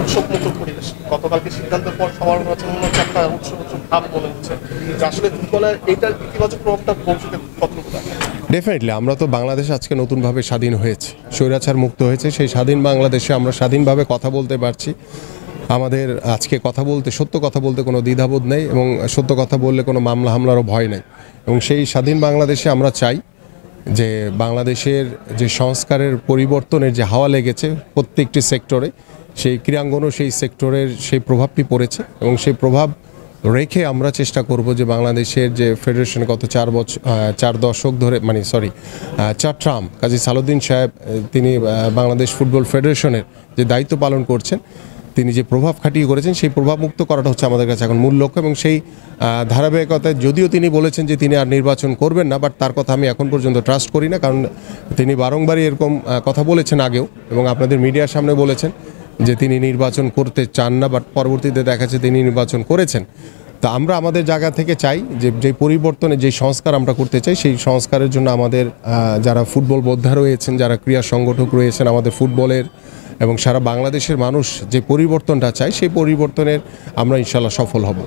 উৎসবমুখর পরিবেশ। গতকালকে সিদ্ধান্তের পর সবার কাছে মনে হচ্ছে একটা উৎসব ভাব মনে হচ্ছে যে আসলে ফুটবলের এইটার ইতিবাচক প্রভাবটা ভবিষ্যতে কতটুকু থাকে? ডেফিনেটলি আমরা তো বাংলাদেশ আজকে নতুনভাবে স্বাধীন হয়েছে, স্বৈরাচার মুক্ত হয়েছে। সেই স্বাধীন বাংলাদেশে আমরা স্বাধীনভাবে কথা বলতে পারছি। আমাদের আজকে কথা বলতে, সত্য কথা বলতে কোনো দ্বিধাবোধ নেই এবং সত্য কথা বললে কোনো মামলা হামলারও ভয় নেই। এবং সেই স্বাধীন বাংলাদেশে আমরা চাই যে বাংলাদেশের যে সংস্কারের পরিবর্তনের যে হাওয়া লেগেছে প্রত্যেকটি সেক্টরে, সেই ক্রীড়াঙ্গনও সেই সেক্টরের সেই প্রভাবটি পড়েছে এবং সেই প্রভাব রেখে আমরা চেষ্টা করব যে বাংলাদেশের যে ফেডারেশন গত 4 দশক ধরে চার ট্রাম কাজী সালাউদ্দিন সাহেব তিনি বাংলাদেশ ফুটবল ফেডারেশনের যে দায়িত্ব পালন করছেন, তিনি যে প্রভাব খাটিয়ে করেছেন সেই প্রভাব মুক্ত করাটা হচ্ছে আমাদের কাছে এখন মূল লক্ষ্য। এবং সেই ধারাবাহিকতায় যদিও তিনি বলেছেন যে তিনি আর নির্বাচন করবেন না, বাট তার কথা আমি এখন পর্যন্ত ট্রাস্ট করি না, কারণ তিনি বারংবারই এরকম কথা বলেছেন আগেও এবং আপনাদের মিডিয়ার সামনে বলেছেন যে তিনি নির্বাচন করতে চান না, বাট পরবর্তীতে দেখা যাচ্ছে তিনি নির্বাচন করেছেন। তা আমরা আমাদের জায়গা থেকে চাই যে পরিবর্তনে যে সংস্কার আমরা করতে চাই, সেই সংস্কারের জন্য আমাদের যারা ফুটবল যোদ্ধা রয়েছেন, যারা ক্রীড়া সংগঠক রয়েছেন, আমাদের ফুটবলের এবং সারা বাংলাদেশের মানুষ যে পরিবর্তনটা চায়, সেই পরিবর্তনের আমরা ইনশাল্লাহ সফল হব।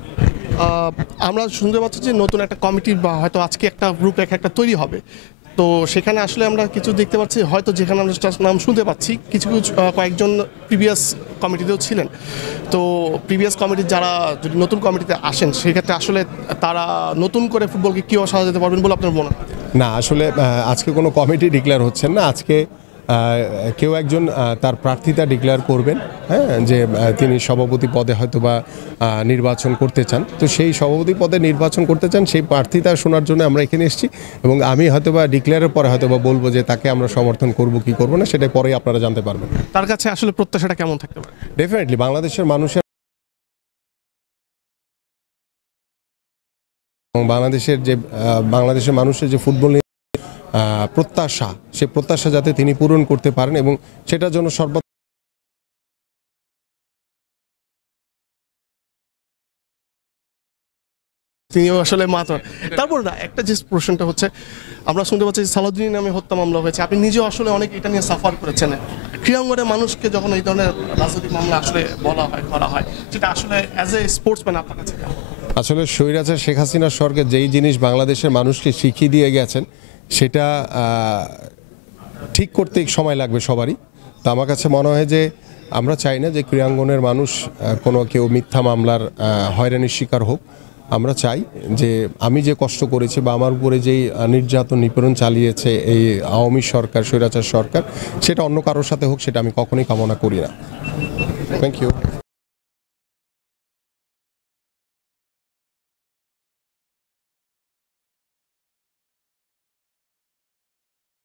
আমরা শুনতে পাচ্ছি যে নতুন একটা কমিটি বা হয়তো আজকে একটা রূপরেখা একটা তৈরি হবে, তো সেখানে আসলে আমরা কিছু দেখতে পাচ্ছি, হয়তো যেখানে আমরা নাম শুনতে পাচ্ছি কিছু কয়েকজন প্রিভিয়াস কমিটিতেও ছিলেন। তো প্রিভিয়াস কমিটির যারা যদি নতুন কমিটিতে আসেন, সেক্ষেত্রে আসলে তারা নতুন করে ফুটবলকে কীভাবে সাজাতে পারবেন বলে আপনার মনে হয়? না, আসলে আজকে কোনো কমিটি ডিক্লেয়ার হচ্ছেন না। আজকে কেউ একজন তার প্রার্থিতা ডিক্লেয়ার করবেন, হ্যাঁ, যে তিনি সভাপতি পদে হয়তো বা নির্বাচন করতে চান। তো সেই সভাপতি পদে নির্বাচন করতে চান, সেই প্রার্থিতা শোনার জন্য আমরা এখানে এসেছি এবং আমি হয়তো বা ডিক্লেয়ারের পরে হয়তো বা বলবো যে তাকে আমরা সমর্থন করব কি করব না, সেটা পরেই আপনারা জানতে পারবেন। তার কাছে আসলে প্রত্যাশাটা কেমন থাকতে পারে? ডেফিনেটলি বাংলাদেশের মানুষের বাংলাদেশের মানুষের যে ফুটবল প্রত্যাশা, সে প্রত্যাশা যাতে তিনি পূরণ করতে পারেন এবং সেটার জন্য তিনিও আসলে মাত্র। তারপর না, একটা যে প্রশ্নটা হচ্ছে, আমরা শুনতে পাচ্ছি সালাউদ্দিন নামে হত্যা মামলা হয়েছে, আপনি নিজেও আসলে অনেক এটা নিয়ে সাফার করেছেন। ক্রীড়াঙ্গনের মানুষকে যখন এই ধরনের রাজনৈতিক মামলা আসলে বলা হয়, করা হয়, সেটা আসলে অ্যাজ এ স্পোর্টসম্যান আপনার কাছে আসলে স্বৈরাচার শেখ হাসিনার সরকার যেই জিনিস বাংলাদেশের মানুষকে শিখিয়ে দিয়ে গেছেন, সেটা ঠিক করতে সময় লাগবে সবারই। তো আমার কাছে মনে হয় যে আমরা চাই না যে ক্রীড়াঙ্গনের মানুষ কোনো কেউ মিথ্যা মামলার হয়রানির শিকার হোক। আমরা চাই যে আমি যে কষ্ট করেছি বা আমার উপরে যেই নির্যাতন নিপীড়ন চালিয়েছে এই আওয়ামী সরকার, স্বৈরাচার সরকার, সেটা অন্য কারোর সাথে হোক, সেটা আমি কখনোই কামনা করি না। Thank you.